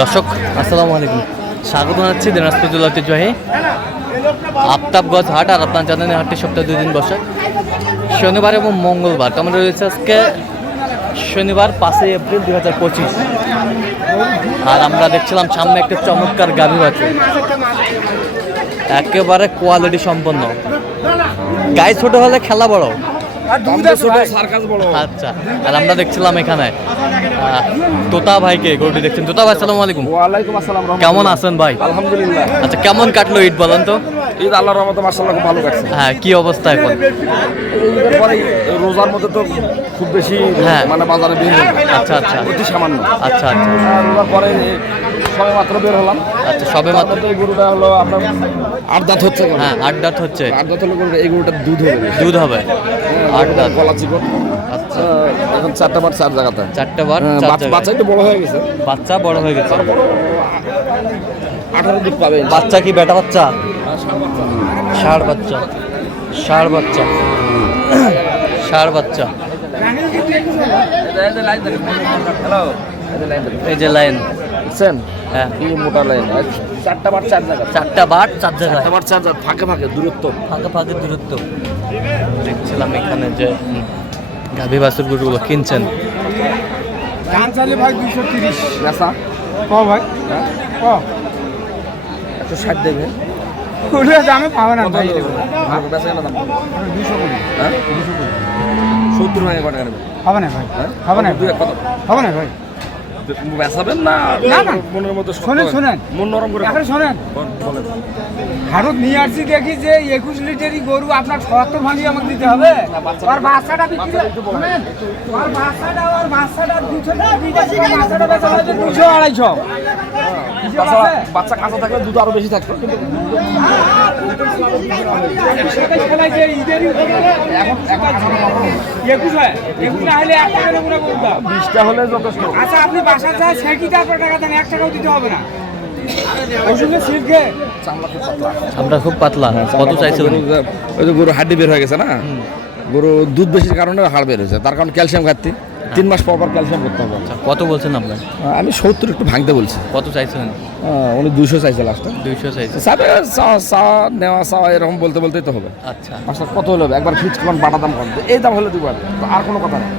দর্শক, আসসালামু আলাইকুম। স্বাগত জানাচ্ছি দিনাজপুর জেলা ঐতিহ্যবাহী আফতাবগঞ্জ হাট আর আপনার জানেন হাটটি সপ্তাহে দুই দিন বসে। শনিবার এবং মঙ্গলবার তেমন রয়েছে আজকে? শনিবার পাঁচই এপ্রিল দুই হাজার পঁচিশ। আর আমরা দেখছিলাম সামনে একটা চমৎকার গাভী আছে একেবারে কোয়ালিটি সম্পন্ন। গায়ে ছোট হলে খেলা বড়। আচ্ছা আর আমরা দেখছিলাম এখানে তোতা ভাইকে গরুটি দেখছেন? তোতা ভাই সালাম আলাইকুম। ওয়ালাইকুম আসসালাম কেমন আছেন ভাই? আলহামদুলিল্লাহ। আচ্ছা কেমন কাটলো ঈদ বলেন তো? ঈদ আল্লাহর রহমতে মাশাআল্লাহ খুব ভালো কাটছে। হ্যাঁ কি অবস্থা এখন? পরে রোজার মধ্যে তো খুব বেশি হ্যাঁ। মানে বাজারে বের আচ্ছা আচ্ছা। অতি সামান্য। আচ্ছা আচ্ছা। পরে সবে মাত্র বের হলাম। আচ্ছা সবে মাত্র এই গরুটা হলো আপনার আট দাঁত হচ্ছে হ্যাঁ আট দাঁত হচ্ছে। আট দাঁত হলো গরুটা এই গরুটার দুধ হবে দুধ হবে। আট দাঁত। গলা চিকন। আচ্ছা। এখন চারটা বার চার জায়গাতে। চারটে বার হ্যাঁ, চার বাচ্চা- জায়গায়। বাচ্চা একটু বড় হয়ে গেছে। বাচ্চা বড় হয়ে গেছে। আঠারো দুধ পাবে। বাচ্চা কি বেটা বাচ্চা? ষাড় বাচ্চা। ষাড় বাচ্চা। ষাড় বাচ্চা। এই যে লাইন। বুঝছেন হ্যাঁ। কি মোটা লাইন চারটা বার চার জায়গা চারটা বার চার জায়গায়। চারটা বার চার জায়গা ফাঁকে ফাঁকে দূরত্ব। ফাঁকে ফাঁকে দূরত্ব। দেখছিলাম এখানে যে গাভী বাছুর গরুগুলো কিনছেন। ধান চালে ভাই দুশো তিরিশ। নেশা? ক ভাই? ক? একশো ষাট দেবে ওগুলো দামে পাবে না ভাই। হ্যাঁ? বেচা দাম। দুশো কুড়ি। হ্যাঁ? সত্তর ভাঙে কটা হবে না ভাই। হ্যাঁ? হবে না কত? হবে না ভাই। বেচাবেন না? না, না। মনের মতো শোনেন, শোনেন। মন নরম করে এখন শোনেন। ভারত নিয়ে আসছি দেখি যে একুশ লিটারই গরু আপনার সত্তর ভাঙি আমাকে দিতে হবে। ওর বাচ্চাটা বিক্রি শোনেন ওর বাচ্চাটা ওর বাচ্চাটা দুশো না বিদেশি বাচ্চাটা বেচা হয়েছে দুশো আড়াইশো। বাচ্চা বাচ্চা কাঁচা থাকলে দুধ আরও বেশি থাকতো। হয়। বিশটা হলে যথেষ্ট। আচ্ছা আপনি বাসা যায় সে কি তারপর টাকা দেন? এক টাকাও দিতে হবে না। চামড়া খুব পাতলা আমরা খুব পাতলা কত চাইছে ওই যে গরু হাড্ডি বের হয়ে গেছে না? গরু দুধ বেশির কারণে হাড় বের হয়েছে। তার কারণ ক্যালসিয়াম ঘাটতি। তিন মাস পর পর ক্যালসিয়াম করতে হবে। আচ্ছা, কত বলছেন আপনার আমি সত্তর একটু ভাঙতে বলছি। কত চাইছেন? উনি দুশো চাইছে লাস্টে দুইশো চাইছে। চাওয়া চাওয়া নেওয়া চাওয়া এরকম বলতে বলতেই তো হবে। আচ্ছা। আচ্ছা কত হলো একবার ফিক্স করুন বাটা দাম কত? এই দাম হলে দিব আর কোনো কথা নেই।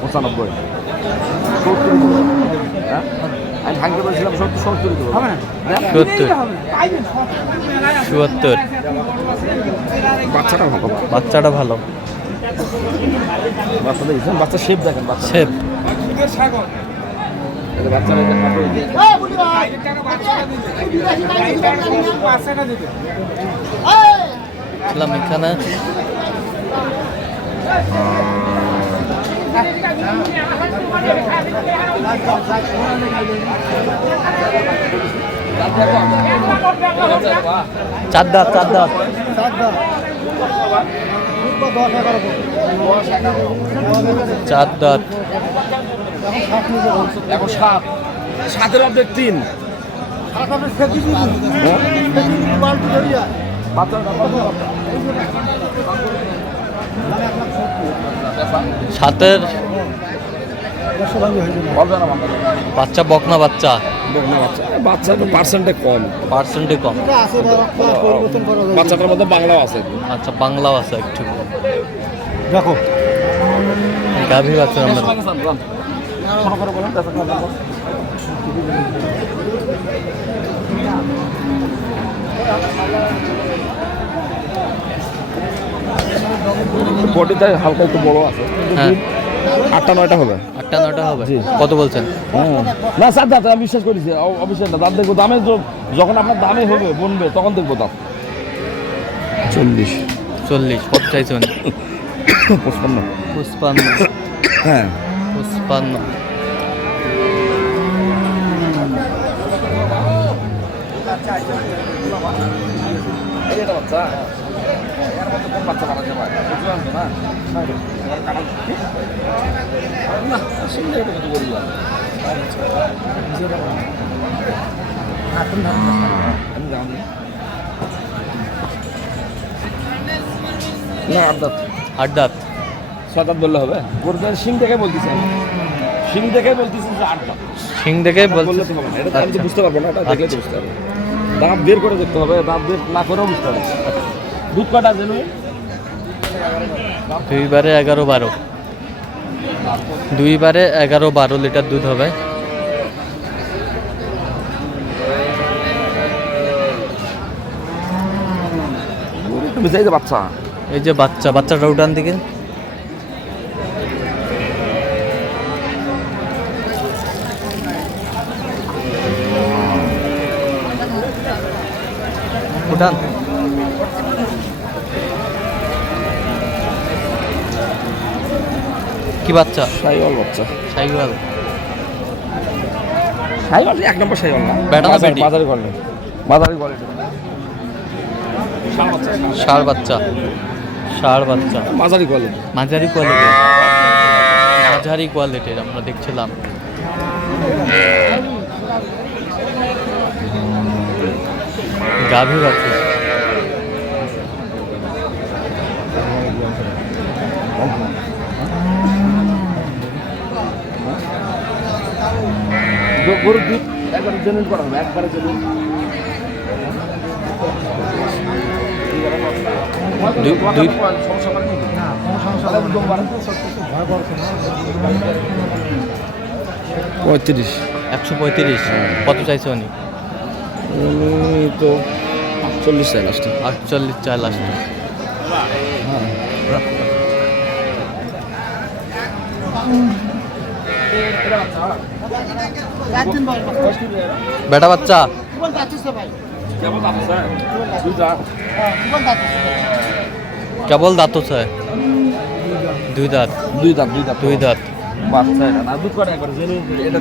পঁচানব্বই। সত্তর হ্যাঁ? ভাঙতে বলছিলাম সত্তর সত্তর হবে না? সত্তর। সত্তর চুয়াত্তর। বাচ্চাটা ভালো। বাচ্চাটা ভালো। বাচ্চা দেখেছেন? বাচ্চা শেপ দেখেন বাচ্চা শেপ বাচ্চাটা বাচ্চাটা ছিলাম এখানে। চার দাঁত চার দাঁত। চার দাঁত। এখন সাত। সাতের অর্ধেক তিন। সাতের বাচ্চা বকনা বাচ্চা? বাচ্চা। বাচ্চা তো পার্সেন্টে কম। পার্সেন্টে কম। বাচ্চাটার মধ্যে বাংলাও আছে। আচ্ছা বাংলাও আছে একটু। দেখো। গাভী বাচ্চা আমরা। বডিটা হালকা একটু বড় আছে। হ্যাঁ। আটটা নয়টা হবে? আটটা নয়টা হবে। জি। কত বলছেন? না স্যার দাদা আমি বিশ্বাস করেছি অ- অবশ্যই না দাম দেখব দামে যখন আপনার দামে হবে বনবে তখন দেখব দাম চল্লিশ। চল্লিশ কত চাইছেন? পঁচপান্ন। পুষ্পান্ন হ্যাঁ। পুষ্পান্ন এই এটা বাচ্চা এর মধ্যে কোন বাচ্চা মারা যাবে বুঝলাম তো না না সুন্দর একটা কিছু বলি আমি জানি না আট দাঁত আট দাঁত ছয় দাঁত বললে হবে? গরুদের সিং থেকে বলতেছি আমি সিং দেখে বলতেছি যে আট সিং দেখে বললে তো হবে না এটা আমি তো আচ্ছা। বুঝতে পারব না এটা দেখলে বুঝতে পারব। দাঁত বের করে দেখতে হবে দাঁত বের না করেও বুঝতে হবে। দুধ কটা জেনে দুইবারে এগারো বারো। দুইবারে এগারো বারো লিটার দুধ হবে। বাচ্চা। এই যে বাচ্চা বাচ্চাটা উঠান দিকে। উঠান। কি বাচ্চা? সাইওয়াল বাচ্চা। সাইকেল সাইওয়াল এক নম্বর সাইওয়াল না? বেটা না বেটি? বাজারি কোয়ালিটি বাজারি কোয়ালিটি ষাড় বাচ্চা। ষাড় বাচ্চা। বাজারি কোয়ালিটি মাঝারি কোয়ালিটি মাঝারি কোয়ালিটির আমরা দেখছিলাম। গাভী বাচ্চা। গরুর দুধ একবারে জেনুইন করা হবে একবারে জেনুইন দুই-। পঁয়ত্রিশ। একশো পঁয়ত্রিশ। কত চাইছে উনি? উনি তো চল্লিশ চাই লাস্টে আটচল্লিশ চার লাস্ট বেটা বাচ্চা। কেবল দাঁত আছে দুই দাঁত। দুই দাঁত দুই দাঁত। দুই দাঁত। বাচ্চা এটা না দুধ করে একবার এটা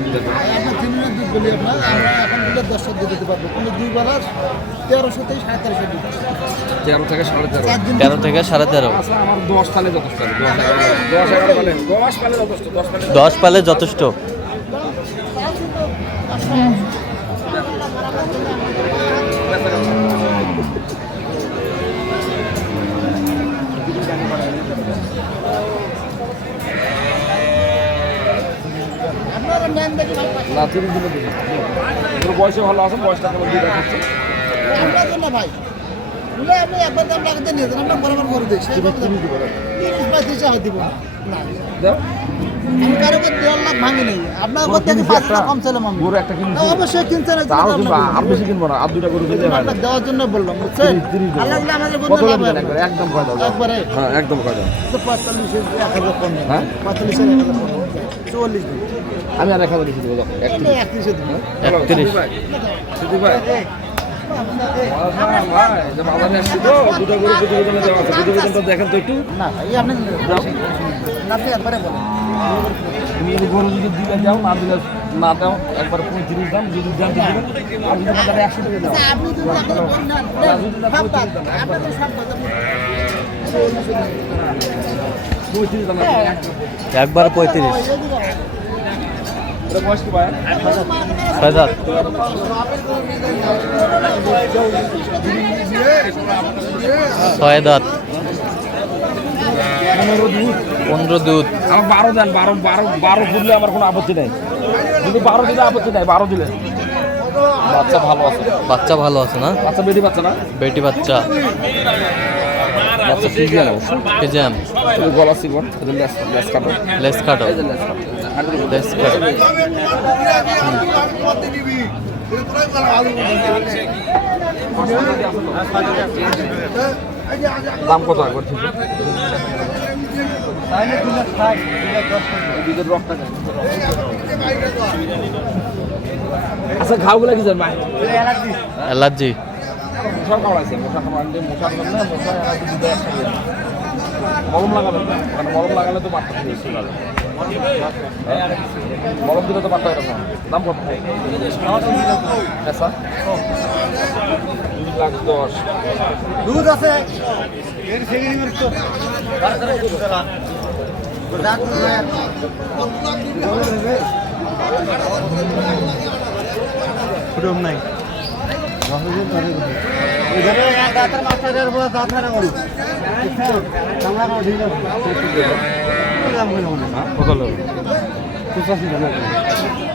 তেরো থেকে সাড়ে তেরো। তেরো থেকে সাড়ে তেরো। আচ্ছা দশ পালে যথেষ্ট দশ এগারো দশ এগারো পালে যথেষ্ট দশ পালে যথেষ্ট। না তিন দিনে দিন তোর বয়সে ভালো আছে বয়সটা কেমন দিয়ে দেখাচ্ছে। ভাই। আপনি একবার দাম লাগাতে নিয়ে যান আমরা বরাবর করে দিই সেই কথা তিরিশ হয় দিব। না হয় দেওয়ার জন্য বললাম তিরিশ, তিরিশ একদম হ্যাঁ একদম পঁয়তাল্লিশের এক হাজার কম নেই। চুয়াল্লিশ দিন। আমি আর এক হাজার বেশি দেবো একত্রিশ। দিন একত্রিশ। দেখেন তো একটু। না এই আপনি আপনি একবারে বলেন। তুমি যদি গরু যদি দিলে যাও না দিলে না দাও একবার পঁয়ত্রিশ দাম যদি জানতে দিবেন আর একশো টাকা দাও। যদি আপনি দাম একবার পঁয়ত্রিশ। ছয় ছয় দাঁত। পনেরো দুধ। আমার বারো দেন বারো বারো বারো ফুটলে আমার কোনো আপত্তি নেই। কিন্তু বারো দিলে আপত্তি নেই বারো দিলে। বাচ্চা ভালো আছে বাচ্চা ভালো আছে না? বাচ্চা বেটি বাচ্চা না? বেটি বাচ্চা। বাচ্চা ঠিক গেল কেজাম গলা সিবন লেস কাটো লেস কাটো। কাটো। দাম কত একবার ঠিক? আচ্ছা ঘাওগুলা কি জান অ্যালার্জি মশার কামড়াইছে মশা কামড়াইলে মশার জন্য মশা দুধে একসাথে মলম লাগাবেন না কারণ মলম লাগালে তো থেকে বেশি লাগে। হ্যাঁ? মলম দিলে তো বাটটা এরকম। হয়। দাম কত? স্যার? দুই লাখ দশ। দুধ আছে। টাকা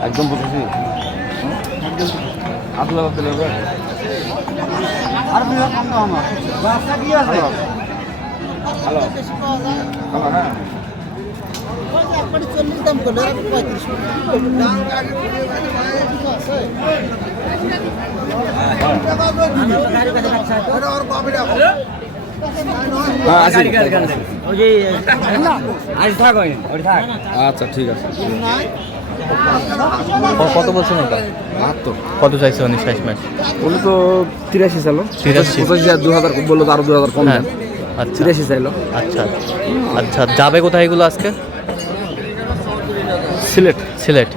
একদম পঁচাশি আট লাখ দিলে আর কম দাম বাচ্চা কি আছে? হ্যাঁ। একবারে চল্লিশ দাম করল পঁয়ত্রিশ। আচ্ছা ঠিক আছে কত বলছেন ওটা বাহাত্তর কত চাইছে উনি শেষ ম্যাচ বলে তো তিরাশি চাইলো 83 পঁচাশি আর দু হাজার বলল তো আরও দু হাজার কম। আচ্ছা তিরাশি চাইলো আচ্ছা আচ্ছা যাবে কোথায় এগুলো আজকে সিলেট সিলেট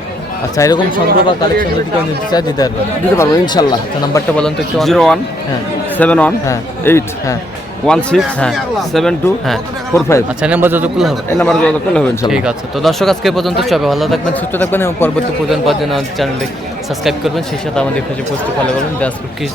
আচ্ছা এরকম সংগ্রহ বা কালেকশন যদি কেউ নিতে চায় দিতে পারবেন দিতে পারব ইনশাল্লাহ। আচ্ছা নাম্বারটা বলেন তো একটু জিরো ওয়ান হ্যাঁ। সেভেন ওয়ান হ্যাঁ। এইট হ্যাঁ। ওয়ান সিক্স হ্যাঁ। সেভেন টু হ্যাঁ। Four five. আচ্ছা নাম্বার যতগুলো হবে? এই নাম্বার যত করলে হবে ইনশাল্লাহ। ঠিক আছে। তো দর্শক আজকে পর্যন্ত সবাই ভালো থাকবেন সুস্থ থাকবেন এবং পরবর্তী পর্যন্ত পাওয়ার জন্য চ্যানেলটি সাবস্ক্রাইব করবেন। সেই সাথে আমাদের ফেসবুক পোস্টে ফলো করবেন। দিনাজপুর কৃষি